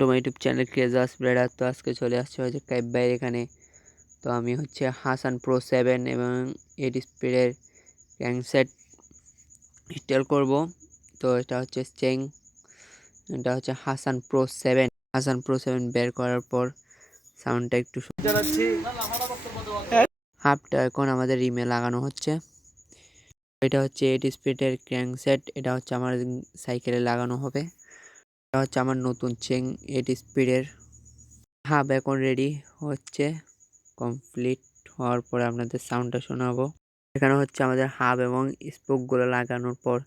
Two my YouTube channel ক্রেজাস ব্রেডার। তো আজকে চলে আসছে হচ্ছে কাইব ভাইয়ের এখানে। তো আমি হচ্ছে হাসান প্রো 7 এবং 8 স্পিডের ক্র্যাঙ্কসেট ইনস্টল করব। তো এটা হচ্ছে চেং, এটা হচ্ছে হাসান প্রো 7। হাসান প্রো 7 বের করার পর সাউন্ডটা একটু হাফটা এখন আমাদের রিমে লাগানো হচ্ছে। এটা হচ্ছে 8 স্পিডের ক্র্যাঙ্কসেট, এটা হচ্ছে আমার সাইকেলে লাগানো হবে। এটা হচ্ছে আমার নতুন চেং 8 স্পিডের। হাব এখন রেডি হচ্ছে, কমপ্লিট হওয়ার পরে আপনাদের সাউন্ডটা শোনাবো। এখানে হচ্ছে আমাদের হাব এবং স্পোকগুলো লাগানোর পর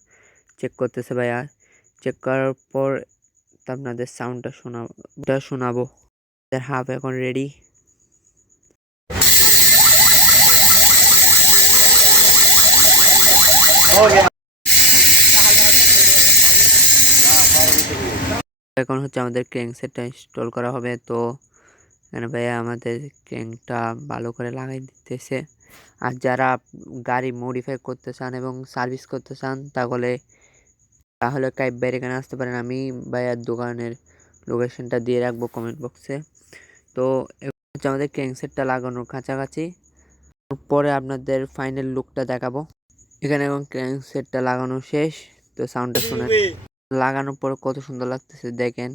চেক করতেছে ভাইয়া। চেক করার পর আপনাদের সাউন্ডটা শোনাবো। হাব এখন রেডি। এখন হচ্ছে আমাদের ক্র্যাঙ্ক সেটটা ইনস্টল করা হবে। তো এখানে ভাইয়া আমাদের ক্র্যাঙ্কটা ভালো করে লাগাই দিতেছে। আর যারা গাড়ি মডিফাই করতে চান এবং সার্ভিস করতে চান তাহলে কাইব ভাইয়ের এখানে আসতে পারেন। আমি ভাইয়ার দোকানের লোকেশনটা দিয়ে রাখবো কমেন্ট বক্সে। তো হচ্ছে আমাদের ক্র্যাঙ্ক সেটটা লাগানোর কাছাকাছি, পরে আপনাদের ফাইনাল লুকটা দেখাবো। এখানে এবং ক্র্যাঙ্ক সেটটা লাগানো শেষ। তো সাউন্ডটা শুনে লাগানোর পরে কত সুন্দর লাগতেছে দেখেন।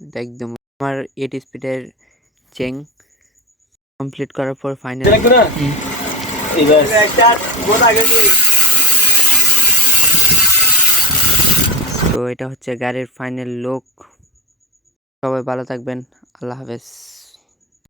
এটা একদম আমার 8 স্পিডের চেং কমপ্লিট করার পর ফাইনাল। তো এটা হচ্ছে গাড়ির ফাইনাল লুক। সবাই ভালো থাকবেন, আল্লাহ হাফেজ।